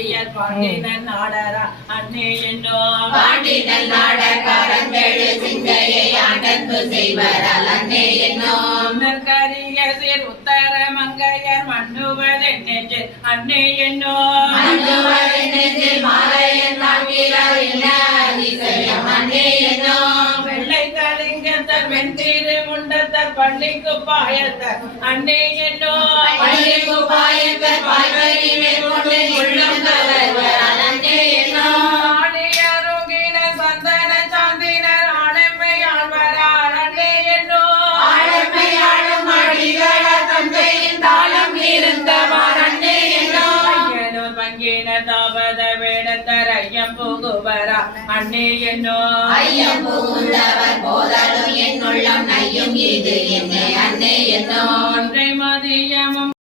அடியார் பாண்டினன் நாடரா அன்னே என்னோ பாண்டினன் நாடகாரந்தெழு சிந்தையை ஆண்டன்பு செய்வரால் அன்னே என்னோ கரிய சீர் உத்தர மங்கையர் மண்ணுவதென் நெஞ்சில் அன்னே என்னோ மண்ணுவதென் நெஞ்சில் மாலையன் தாங்கிறார் என்ன அதிசயம் அன்னே என்னோ வெள்ளை கலிங்கத்தர் வெண்தீரு முண்டத்தர் பள்ளிக்கு பாயத்தர் அன்னே என்னோ பள்ளிக்கு பாயத்தர் பாய்வரி மேற்கொண்டு உள்ளம் கவர்வரால் அன்னே என்னோ ஆணியருகின சந்தன சாந்தினர் ஆளெம்மை ஆழ்வரால் அன்னே என்னோ ஆழமை ஆளும் அடிகள தந்தையின் தாளம் இருந்தவார் அன்னே என்னோ பங்கின தாபத வேடத்தர் ஐயம் புகுவரா அன்னே என்னோ ஐயம் புகுந்தவர் போதாலும் என்னுள்ளம் நையும் இது என்னே அன்னே என்னோ மதியமும்